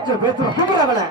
கொஞ்சம் பேசுவோம் கூப்பிடுறவளை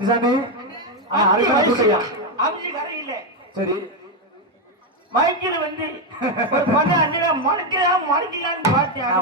நிசாமி சரி. மயக்கிறது வந்து. ஒரு பண்ண அஞ்சலா மறைக்கலாம் மறைக்கலான்னு